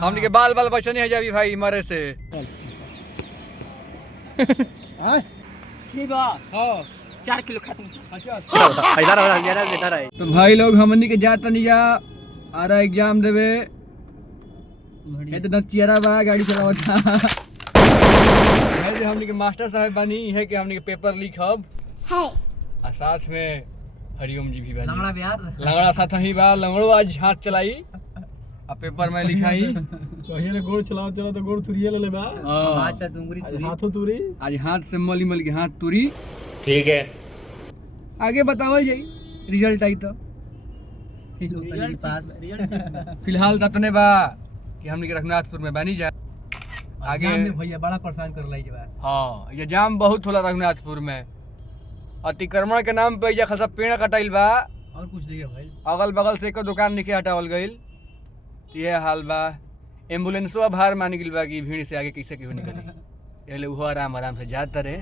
हमनी के बाल बाल बचने है जाबी भाई मरे से। ठीक बा हां 4 किलो खत्म। अच्छा इधर आ। तो भाई लोग हमनी के जात नहीं जा आ रहा एग्जाम देवे है तो चियरा बा गाड़ी चलावता है। हमनी के मास्टर साहब बनी है कि हमनी के पेपर लिखब है आ साथ में हरिओम जी भी बनी लंगड़ा ब्याज लंगड़ा साथ ही बा लंगड़ो आज हाथ चलाई आ पेपर में लिखाई पहिले गोड़ चलाओ चला तो गोड़ तुरिये ले बा हाथ से तुंगरी हाथों तुरी आज हाथ से मली मल के हाथ तुरी। ठीक है आगे बतावल जाई रिजल्ट आई तो फिलहाल ततने बा कि हमनी के रघुनाथपुर में बनी जा आगे भैया बड़ा परेशान कर लाई बा। हाँ ये जाम बहुत होला रघुनाथपुर में। अतिक्रमण के नाम पे खासा पेड़ कटाइल बा और कुछ नहीं है भाई। अगल बगल से एको दुकान नहीं हटावल गइल। ये हाल बा एम्बुलेंसो भार मान गिल बा कि भीड़ से आगे कैसे केहू निकली एले वो आराम आराम से जाता रहे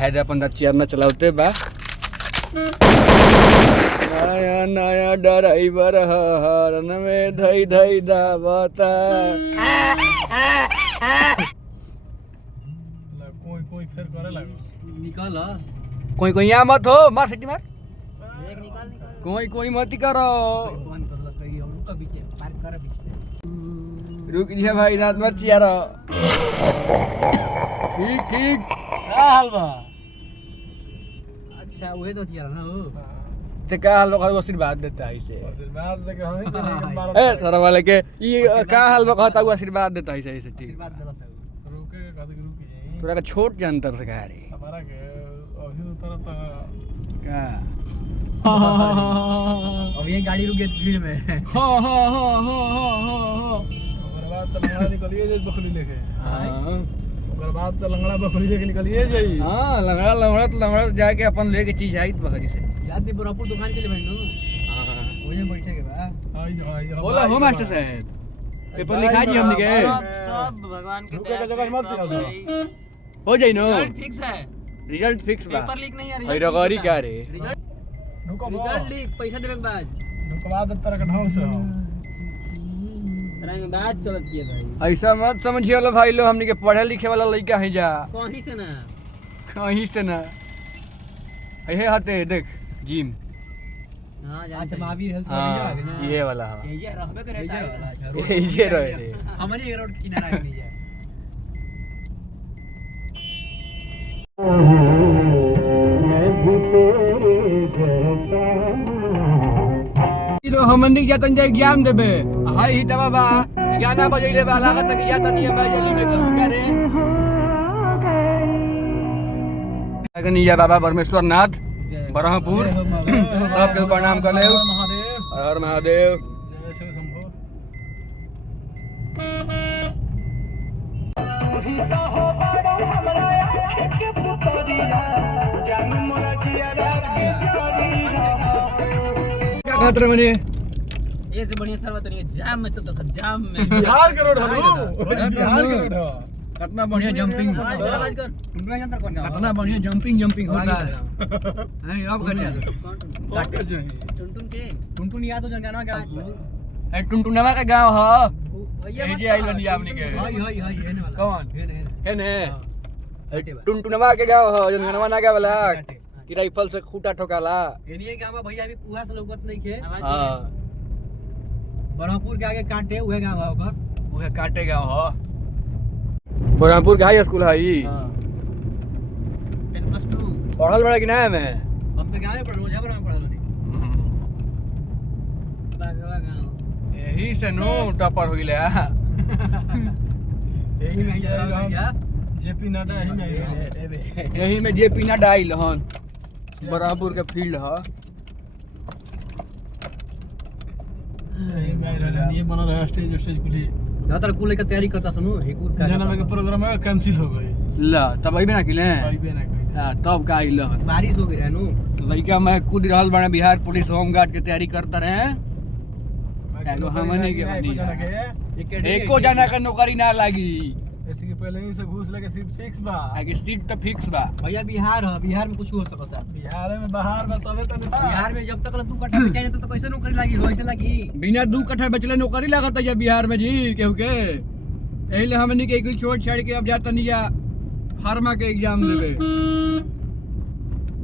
हैदे अपन दचिया न चलावते बा। नया नया ड्राइवर हरन में धई धई दावता कोई कोई फिर करे लगो निकल कोई कोई यहाँ मत हो मार सिटी मार एक निकाल निकाल कोई कोई मत करो बंद कर दस कहीं और रुक पीछे पार्क कर पीछे रुक जा भाई रात मत चियारो ठीक ठीक का हाल बा। अच्छा वही तो चिया ना हो ते का हाल बा आशीर्वाद देता है इसे आशीर्वाद दे के हम ही के मारो ए थोड़ा वाले के ये का हाल बा कहता हुआ आशीर्वाद देता है इसे ठीक आशीर्वाद देला सब रुके कद रुक जाई तोरा का छोट जंतर से कह रे हमारा के अभी उतरत का अब ये गाड़ी रुक गई भीड़ में। हां हां हां हां हां ओकर बाद तो लंगड़ा निकलिए जाई बकरी लेके हां ओकर बाद तो लंगड़ा बकरी लेके निकलिए जाई। हां लंगड़ा जाके अपन लेके चीज आई बकरी से याद नहीं बरापुर दुकान के लिए भाई नो हां वही में बैठे के बा आई बोला हो मास्टर साहब पेपर लिखा जी हमनी के सब भगवान के रुके के जगह मत दिया हो जाई नो फिक्स है रिजल्ट फिक्स बा पेपर लीक नहीं है हई रगरी क्या रे रुको रिजल्ट लीक पैसा देवे के बाद रुको बाद तरह का ढंग से हो रंग बात चलत किए भाई ऐसा मत समझिए लो भाई लो हमनी के पढ़े लिखे वाला लड़का है जा कहीं से ना कहीं से ना ये हते देख जिम हां अच्छा महावीर हेल्थ हाँ ये वाला है ये रहबे करे अच्छा ये रहे रे हमनी रोड किनारा के नहीं है तो हमनी के जातन जा एग्जाम देबे हाय ही दवा बा 11 बजे ले बा लागत कि जाता नहीं है जल्दी में करूं क्या रे अगन या बाबा परमेश्वर नाथ ब्रह्मपुर सबके प्रणाम कर ले महादेव हर महादेव जय शिव शंभो। क्या खतरे मने ये से बढ़िया सर्वत नहीं जाम में चलता था जाम में बिहार के रोड हलो बिहार के रोड हो कितना बढ़िया जंपिंग दरवाज कर टुंडवा जंतर कौन कितना बढ़िया जंपिंग होता है अब कर पक्का चाहिए टुनटुन के टुनटुन याद हो जाना क्या ए टुनटुनवा का गांव ह भैया यही जे आइल बनी हमनी के हाय हाय हाय है वाला कौन है है ने टुनटुनवा के गांव ह जन गनवा ना वाला कि राइफल से खूटा ठोकाला एनिए गांव भैया अभी कुहा से लौकत नहीं के हां ब्रह्मपुर के आगे कांटे उहे गांव है ओकर उहे काटे गांव ह ब्रह्मपुर के हाई स्कूल है ई 10+2 पढ़ल बड़ा कि ना में हम तो गांव में पढ़ रोजा में पढ़ल नहीं बागवा गांव यही से नो टपर हो गेले यही में भैया जेपी नड्डा ही नहीं यही में जेपी ना डाइल हन ब्रह्मपुर के फील्ड ह ये बना रहा स्टेज कुली दातर कुल का तैयारी करता सुनो हेकुर का जना में प्रोग्राम है कैंसिल हो गई ला तब अइबे ना किले भाई बे ना कोई हां तब का आइल हन बारिश हो गई है नु लइका मैं कूद रहल बने बिहार पुलिस होमगार्ड के तैयारी करते रहे एगो हमनी के बनी एको जना का नौकरी ना लागी ऐसे कि पहले ही से घूस लेके सीट फिक्स बा। आगे सीट तो फिक्स बा। भैया बिहार है, बिहार में कुछ हो सकता है। बिहार में बाहर में तबे तो नहीं। बिहार में जब तक 2 कट्ठा बेचाई तो कैसे नौकरी लागी, वैसे लागी। बिना 2 कट्ठा बेचले नौकरी लागत है बिहार में जी केहू के। एही ले हमनी के कुछ छोड़ छाड़ के अब जात नहीं जा फार्मा के एग्जाम देवे।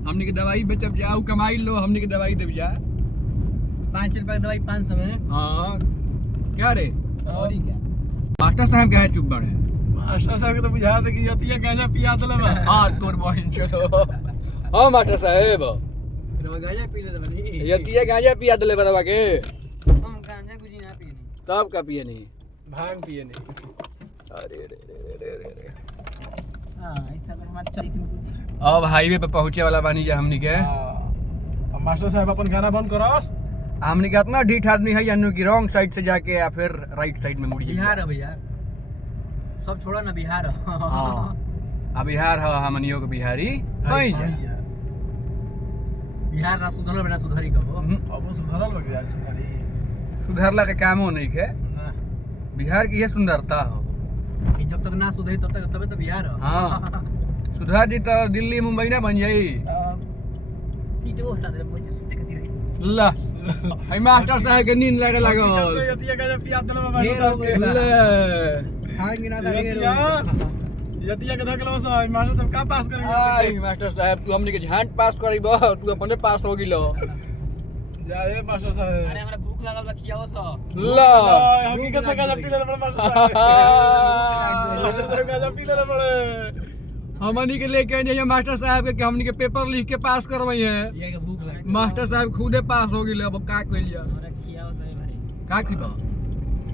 हमनी के दवाई बेचब जाऊ कमाई लो, हमनी के दवाई देब जा। 5 रुपए की दवाई 500 में। हाँ क्या रे और ही क्या। मास्टर साहब कहे चुप बड़े। मास्टर साहब के तो बुझा दे कि यतिया गांजा पिया देले बा। हाँ तोर बहन चलो। हाँ मास्टर साहब तो गांजा पी ले बनी। यतिया गांजा पिया दले बरवा के। हम गांजा कुछ ना पीनी। तब का पिए नहीं। भांग पिए नहीं। अरे रे रे रे रे रे। हां ऐसा तो हमारा चल। अब हाईवे पे पहुंचे वाला बानी जा हमनी के। अब मास्टर साहब अपन गाना बंद करस। हमनी के इतना ढीठ आदमी है यानी कि रॉन्ग साइड से जाके या फिर राइट साइड में मुड़ी बिहार है भैया, सब छोड़ो ना, बिहार है। हाँ अब बिहार है हमनियों के बिहारी कहीं जा। बिहार ना सुधरल बना सुधरी कहो। अब वो सुधरल हो गया सुधारी। सुधारला के कामो नहीं के। ना बिहार की ये सुंदरता हो। कि जब तक ना सुधरी तब तक तबे तो बिहार है। हाँ सुधार जी तो दिल्ली मुंबई ना बन जाई। सीटो हटा दे, मुझे सुते के रही। ला हाय मास्टर साहब के नींद लगे लागल। यतिया गांजा पिया देले बा ढेर मास्टर हो साहब गइल। के। ले खाएंगे ना यतिया यतिया के धकलो सा मास्टर साहब का पास आई करेंगे। मास्टर साहब तू हमनी के झांट पास करीबो तू अपने पास हो गिलो। जाए मास्टर अरे साहब। हमरा भूख लागल बा, खियाओ सो। ला हकीकत में गांजा पी लेले बड़े मास्टर साहब। मास्टर साहब गांजा पी लेले बड़े। हमनी के लेके जाइए मास्टर साहब के कि हमनी के पेपर लिख के पास करवाई है। ये के भूख लाग। मास्टर साहब खुदे पास हो गिले। अब का कइल जा। हमरा खियाओ सो भाई। का खिबा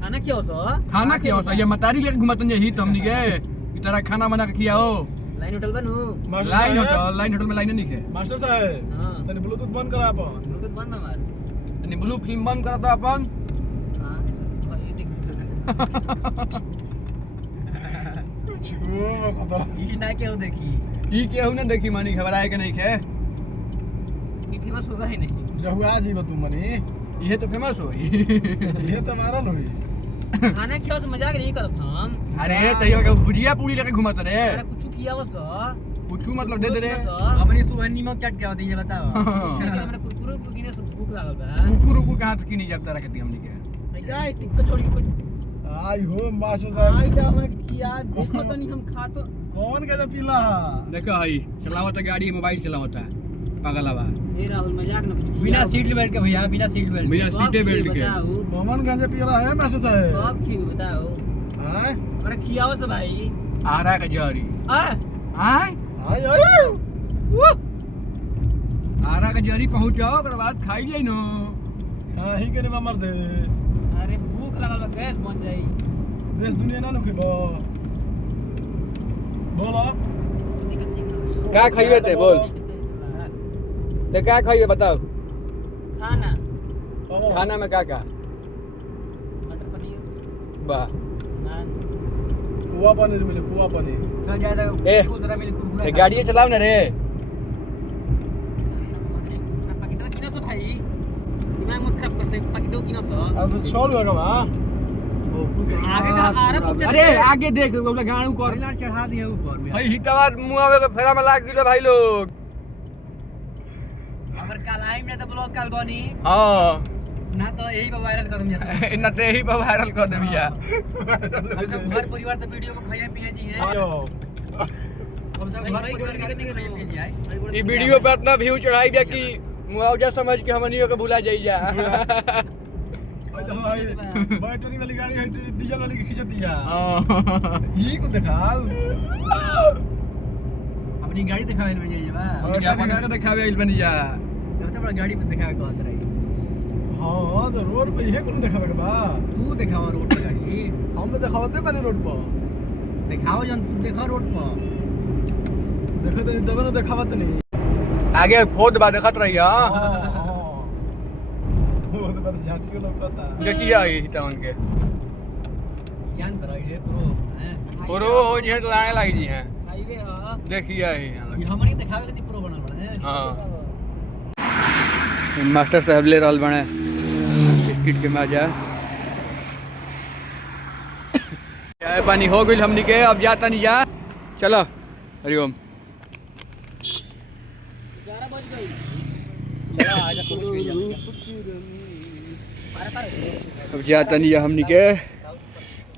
खाना खियाओ सो। खाना खियाओ सा ये मतारी लेके घुमतन ही तो हमनी के ई तरह खाना बना के खियाओ। लाइन होटल बनू। मास्टर लाइन साहब होटल में लाइन नहीं है। मास्टर साहब हां तनी ब्लूटूथ बंद करा अपन। ब्लूटूथ बंद ना मार। तनी ब्लू फिल्म बंद कर दो अपन। हां ये देख। छुओ खतरा। ई ना केहू देखी। ई केहू ना देखी मानी घबराए के नहीं खे। ई फेमस होगा ही नहीं। जहुआ जी बतू मनी ये तो फेमस हो। ये तो मारा न हुई। खाना खियाओ तो मजाक नहीं करत हम। अरे तैयो के भुजिया पूरी लेके घुमत रे। अरे कुछ खियाओ सो। पूछू मतलब दे दे रे। हमनी सुबह नीमक चट के आते हैं, ये बताओ। हाँ। हमरा कुरकुरे किने से भूख लागल बा। रुकू कहां तक नहीं जाता रखती हमनी के। गाइस इसको छोड़ के कुछ आई हो मास्टर साहब। आई तो हमरा खिया देखो तो नहीं हम खा तो। कौन गांजा पीला। देखो हई चलावत गाड़ी मोबाइल चलावत है पागलवा। ए राहुल मजाक ना कुछ। बिना सीट बेल्ट के भैया, बिना सीट बेल्ट। बिना सीटे बेल्ट के। बताओ कौन गांजा पीला है मास्टर साहब। कब खियो बताओ। हां हमरा खियाओ से भाई। आरा का जरी आ आय आई आई आरा का जरी पहुंचो ओकर बाद खाई जाई नो। खाही के ने मर दे। अरे भूख लागल बा, गैस बन जाई। देश दुनिया ना नुखबो। बोलो का खाइबे ते बोल। ते का खाइबे बताओ। खाना खाना में का मटर पनीर वाह नान। कुआ पनीर मिले कुआ पनीर। चल ज्यादा ए, कुछ जरा मिल कुरकुरा। ये गाड़ी चलाओ ना रे। पैकेट में किना सो भाई। दिमाग मत खराब कर से पैकेटो किना सो। अब तो छोड़ लगा बा। आगे का आरे पूछे। अरे आगे देख ओला गाड़ू कर। पहला चढ़ा दिए ऊपर में। भाई हितवा मुआवे के फेरा में लाग गिलो भाई लोग। अगर कल आई में तो ब्लॉग कल बनी हां ना तो यही पे वायरल कर दूं जैसे। इतना ते ही पर वायरल कर दे भैया। हम सब घर परिवार तो वीडियो को खाया पिए जी है। आयो हम सब घर परिवार के नहीं खाया पिए जी है। ई वीडियो पे इतना व्यू चढ़ाई बे कि मुआवजा समझ के हमनियो के भुला जाई जा। बैटरी वाली गाड़ी है डीजल वाली की खींच दिया। हां ये को दिखाओ। अपनी गाड़ी दिखावे में जाइए बा। हम क्या बना के दिखावे इल बनी जा। तो बड़ा गाड़ी पे दिखावे कहत रही। हां तो रोड पे ये को दिखावे के बा। तू दिखावा रोड पे गाड़ी। हम तो दिखावते बने रोड पर। दिखाओ जन तू देखो रोड पर। देखो तो तब ना दिखावत नहीं। आगे खोद बा देखत रही हां। हां वो तो बस झाटी को लगता। देखिए आई हितवन के जान तर रे प्रो। प्रो हो जे तो लाने लगी जी हैं। हाईवे हां। देखिए आई ये हमनी दिखावे के प्रो बनल बा है। हां मास्टर साहब ले रहल बने बिस्किट के मजा। चाय पानी हो गई हमनी के, अब जाता नहीं जा। चलो हरिओम। अब जाता नहीं जा हमनी के,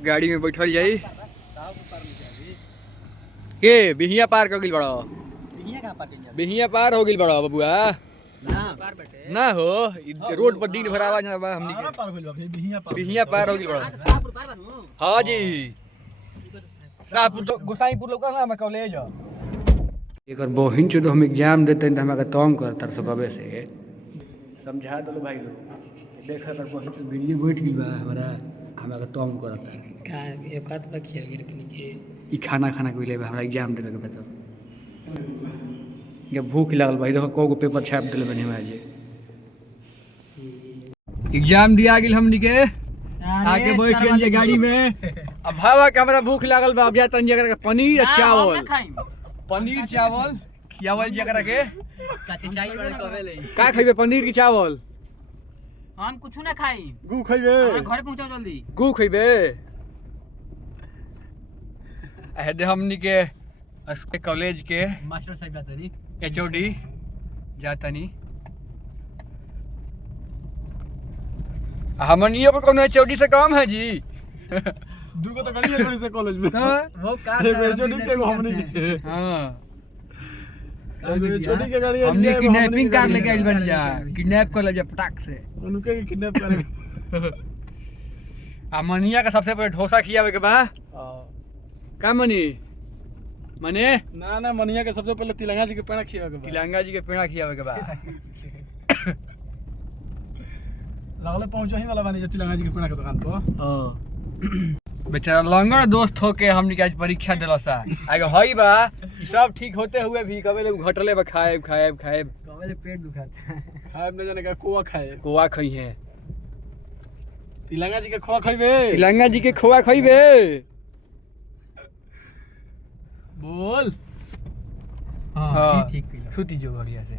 गाड़ी में बैठल जाई। के बिहिया पार कर गइल बड़ा, बिहिया पार हो गइल बड़ा बबुआ ना हो। रोड पर दिन भर आवाज ना हमनी के बिहिया पार हो गइल बड़ा। हाँ जी साहपुर तो गोसाईपुर लोग ना कॉलेज एक बहिन चो तो हम एग्जाम देते हैं तो हमारा तंग करता सो कबे से समझा दो भाई लोग। देखा तर बहिन चो वीडियो बैठ गई बा हमारा तंग करता का एक बात बखिया गिर के ई खाना के लिए हमरा एग्जाम देवे के बता। जब भूख लागल भाई देखो को पेपर छाप दिले बने हम आज एग्जाम दिया गेल हमनी के, आके बैठ गए जे गाड़ी में। अब भावा के हमरा भूख लागल बा, अब जातन जकरा के पनीर और चावल, पनीर चावल खियावल जकरा के का खइबे पनीर की चावल। हम कुछ ना खाई, गु खइबे, घर पहुंचाओ जल्दी। गु खइबे दे हमनी के कॉलेज के मास्टर साहब जातनी एचओडी जातनी। हमनियो को कोनो एचओडी से काम है जी। दूगो तो गाड़ी है से कॉलेज में। वो का एचओडी के हमनी के। हां एचओडी के गाड़ी है। हमने किडनैपिंग कार लेके आइल बन जा, किडनैप कर ले जा पटाक से उनके किडनैप करेंगे। आ मनिया का सबसे पहले डोसा खियावे के बा। का मनी मने ना मनिया के सबसे पहले तिलंगा जी के पेड़ा खियावे के बा। तिलंगा जी के पेड़ा खियावे के बा। लगले पहुंचो ही वाला बानी तिलंगा जी के पेड़ा के दुकान पर। बेचारा लंगर दोस्त होके हमनी के आज परीक्षा दिलसा आगे हई बा ई सब ठीक होते हुए भी कबे लोग घटले बा खाएब कबे पेट दुखाता है। खाए न जाने का कोवा खाए, कोवा खई है। तिलंगा जी के खोआ खइबे, तिलंगा जी के खोआ खइबे बोल। हां ठीक कइला सुती जो बढ़िया से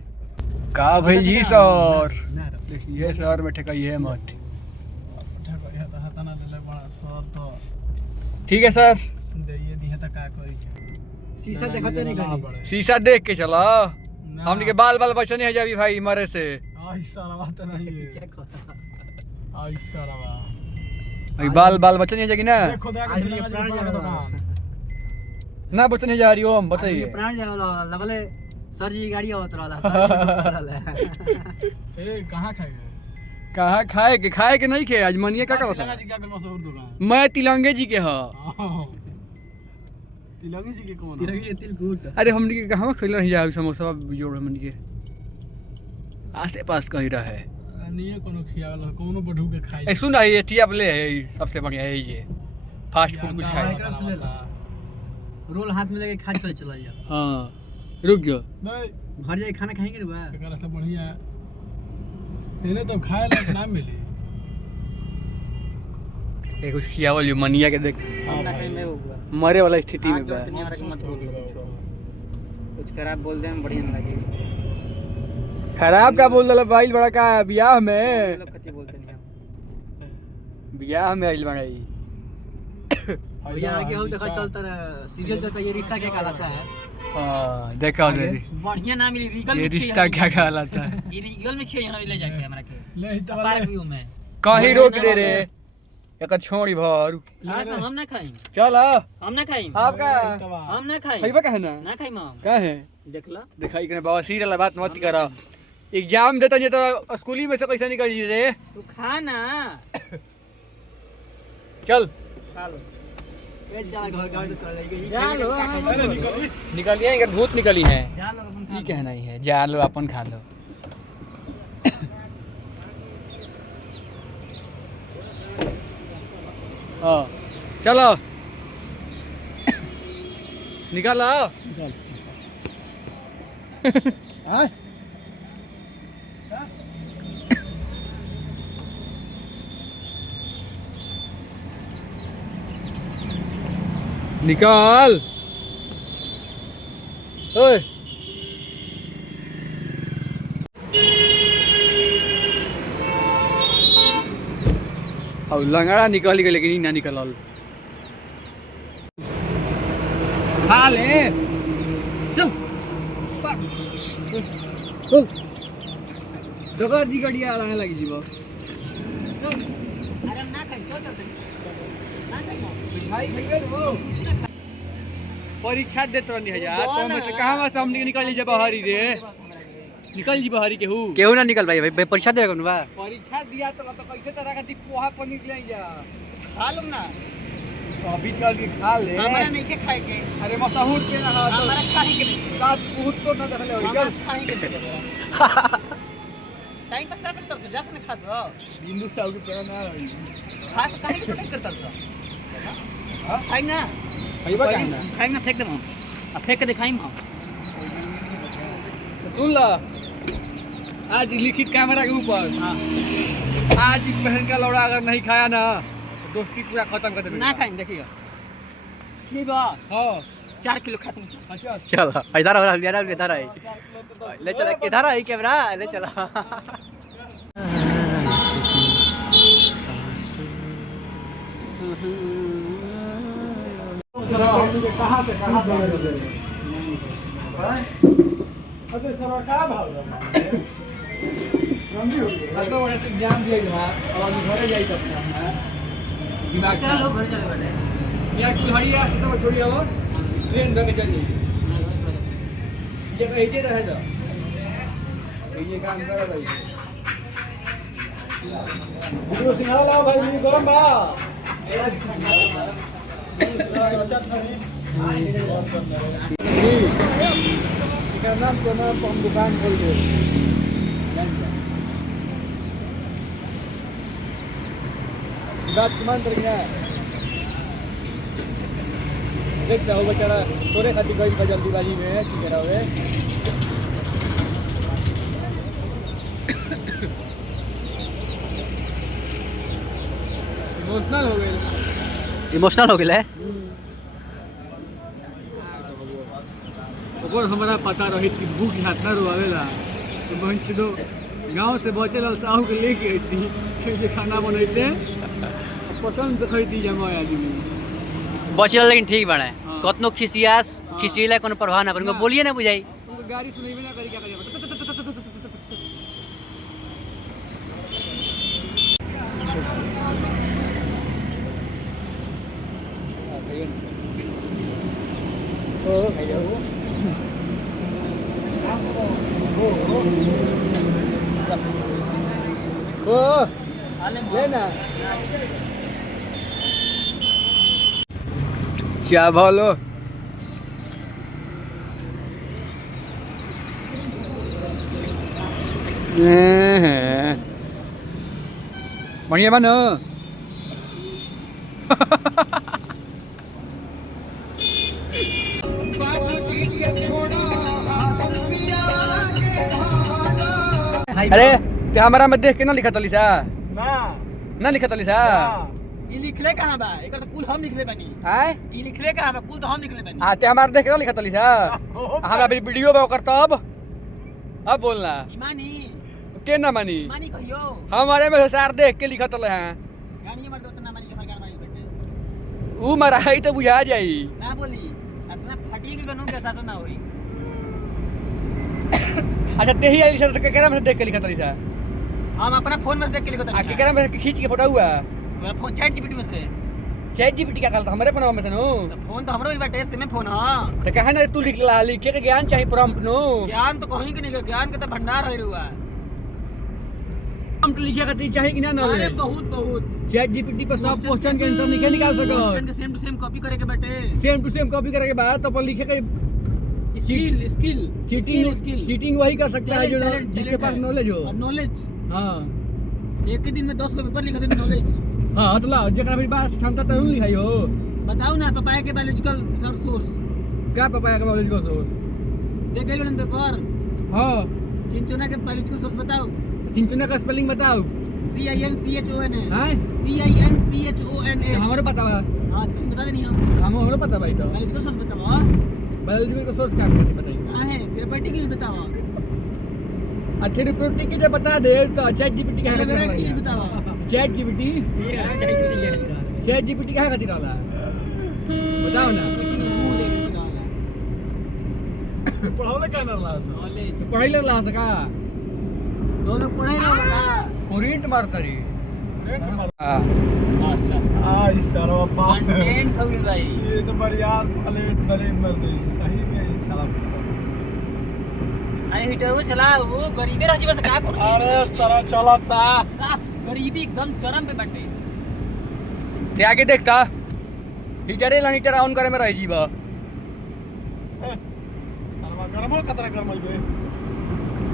का भाई जी सर देखिए सर बैठे का ये मत हाथाना ले बड़ा सर तो ठीक है सर दे ये दिहे त का करी। शीशा देखते नहीं गनी, शीशा देख के चला। हमनी के बाल बच्चे नहीं है जाबी भाई मरे से। आई सारा बात नहीं है, आई सारा अभी बाल बच्चे नहीं जाएगी ना। देखो दागे तिलंगा जी के पेड़ा के दुकान ना बच्चे नहीं जा रही हो हम बताइए। प्राण जाव लगले सर जी गाड़ी आवत रहला। ए कहां खाएगा, कहाँ खाए के नहीं खे आज मनिए का तिलंगा होता जी का मशहूर दुकान। मैं तिलंगे जी के ह तिलंगी जी के कौन तिरंगे तिलकुट अरे हमनी के कहाँ खेल रही है समोसा जोड़ हमनी के आसे पास कहीं रहे नहीं कोनो खियावल कोनो बढ़ू के खाई। ए सुन ये टिया ले है सबसे बढ़िया है ये फास्ट फूड कुछ खाए। रोल हाथ में लेके खा चला जा। हाँ रुक जाओ नहीं घर जाके खाना खाएंगे रे बा। एकरा से बढ़िया इन्हें तो खाए लायक ना मिली। एक कुछ खियावल जो मनिया के देख ना कहीं में होगा मरे वाला स्थिति में बा। कुछ खराब बोल दे हम बढ़िया ना लगे। खराब का बोल दला भाई बड़ा का ब्याह में लोग कति बोलते नहीं हम। ब्याह में आइल बड़ाई भैया आगे हो देखा चलता रहा सीरियल चलता ये रिश्ता क्या कहलाता है। हाँ देखा दे बढ़िया ना मिली रीगल ये में रिश्ता क्या कहलाता है। ये रीगल में खिया ना ले जाके हमरा के ले ही तो पार्क व्यू में कहीं रोक दे रे एक छोड़ी भर हम ना खाई, चल हम ना खाई, आपका हम ना खाई, खइबा काहे ना ना खाई माम का है देखला दिखाई के बाबा सीरियल बात मत कर। एग्जाम देता जे तो स्कूली में से कैसे निकल जी रे। तू खा ना चल खा लो ए चला घर गाड़ी तो चल जाएगी चलो अरे निकली निकलिए इधर भूत निकली है जा लो अपन ये कहना ही है जा लो अपन खा लो। हाँ चलो निकालो हां निकाल ओए अब लंगड़ा निकल गए लेकिन ई ना निकलल। खा ले चल दोकान जी गड़िया आने लगी जीव अरे ना खाई चल चल ना खाई भाई भैया हो परीक्षा देत रहनी हजार तो हम से कहां से हम निकल जी बाहरी रे निकल जी बाहरी केहू ना निकल भाई परीक्षा देगा बा परीक्षा दिया तो कैसे तरह का पोहा पनीर ले जा खा लो ना अभी चल के खा ले हमारा नहीं के खाए के अरे मसहूर के ना हमारा खाए के नहीं सात बहुत तो ना देखले हो हमारा खाए के नहीं टाइम पास कर करता जा से खा दो बिंदु साहब के पेड़ा ना रही खास खाए के नहीं करता हां खाई ना खइबा का ना खाई ना फेंक दे हम फेंक के दिखाई हम सुन ला आज लिखित कैमरा के ऊपर हां आज बहन का लौड़ा अगर नहीं खाया ना दोस्ती पूरा खत्म कर देबे ना खाई देखिए ठीक बा हां 4 किलो खत्म अच्छा चल इधर आ इधर आ ले चला किधर आई कैमरा ले चला कहां से कहां चले गए अरे सर का भाव रंगी हो गया मतलब बड़ा एग्जाम दिए वहां और घरे जाई तब दिमाग तेरा लोग घर चले बैठे यहाँ कुल्हाड़िया से तो छोड़ी अब ट्रेन धर के चल जाइए ये कहीं रहे ना ये काम कर भाई वीडियो सिंघाड़ा लाओ भाई जी गरम बा अच्छा नहीं इसका नाम तो नाम हम दुकान खोल दे बात मान कर गया देखता हो बेचारा तोरे खातिर गई का जल्दीबाजी में की करावे इमोशनल हो गए इमोशनल हो गया ओकर हमरा पता रही कि भूख हाथ ना रोआवेला तो बहन चलो गांव से बचल साहू के लेके अइती जे खाना बनैते पसंद खरीदी जमा आदमी बचल लेकिन ठीक बने हाँ। कतनो खिसियास खिसिला कोनो प्रभाव ना पर बोलिए ना बुझाई उनको गाड़ी सुनेबे ना करी क्या करिए ओ भैया ओ लेना क्या बोलो बढ़िया बनो अरे ते हमारा में देख के ना लिखा तली सा ना लिखा तली सा ई लिखले कहां बा एकर तो कुल हम लिखले बानी आय ई लिखले कहां बा कुल तो हम लिखले बानी आ ते हमारा देख के ना लिखा तली सा हमरा भी वीडियो में ओकर तब अब बोलना ईमानी के ना मानी मानी कहियो हमारे में सार देख के लिखा तले हैं गानी मर दो ना मानी के फरगान मारी बैठे ऊ मराई तो बुझा जाई ना बोली इतना फटी के बनू के सासो ना होई अच्छा ते ही आई से केकरा में देख के लिखा तली सा हम अपना फोन में देख के लिखो आ केकरा में खींच के फोटो हुआ मेरा फोन चैट जीपीटी में से चैट जीपीटी का करता हमारे फोन में से नो तो फोन तो हमरो ही बैठे सिम में फोन हां तो कहा ना तू लिख ला लिखे के ज्ञान चाहिए प्रॉम्प्ट नो ज्ञान तो कहीं के नहीं ज्ञान के तो भंडार होई रुआ प्रॉम्प्ट लिखे का चाहिए कि ना ना अरे बहुत बहुत चैट जीपीटी पर सब क्वेश्चन के आंसर लिखे निकाल सको क्वेश्चन के सेम टू सेम कॉपी करे के बैठे सेम टू सेम कॉपी करने के बाद तो पर लिखे के स्किल स्किल चीटिंग चीटिंग वही कर सकता है जो जिसके पास नॉलेज हो और नॉलेज हाँ एक ही दिन में 10 को पेपर लिख देने नॉलेज हाँ तो ला जरा भी बात क्षमता तो लिखाई हो बताओ ना पपाया के बायोलॉजिकल सोर्स क्या पपाया का नॉलेज को सोर्स देख ले बन पेपर हाँ चिंचोना के बायोलॉजिकल सोर्स बताओ चिंचुना का स्पेलिंग बताओ CINCHON है हाँ CINCHON है हमारे पता बा आज बता देनी हम हमारे पता भाई तो बायोलॉजिकल सोर्स बताओ बायोलॉजी का सोर्स क्या है बताइए कहां है थेरेपेटिक यूज बताओ अच्छे रिपोर्ट के जब बता दे तो चैट जीपीटी का एलोवेरा की यूज बताओ चैट जीपीटी का खातिर वाला बताओ ना पढ़ावले का ना लास पढ़ाई ला सका दोनों पढ़े ना कुरींट मारता रे इस तरह बाप कंटेंट हो गई भाई ये तो बार यार प्लेट बड़े मर दे सही में इस साला अरे हीटर को चला वो गरीबी रह जीवन से का करू अरे सारा चलता गरीबी एकदम चरम पे बटे ते आगे देखता हीटर ऑन करे में रह जीवा साला गरम कतरा गरम बे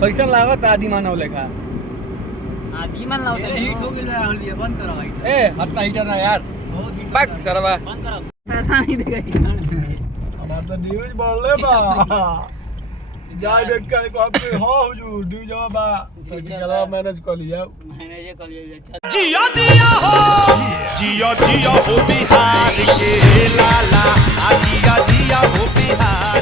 कैसन लागत आदि मानव लेखा आदि मन लाओ तो हीट हो गई है बंद करो भाई ए हत्ता हीटर ना यार बक सरवा बंद करो पैसा नहीं देगा हमार तो न्यूज़ बोल ले बा जाय देख के को आपके हो हुजूर डी जवाब बा चलो मैनेज कर लिया मैंने ये कर लिया जिया जिया हो जिया हो बिहार के लाला जिया जिया हो बिहार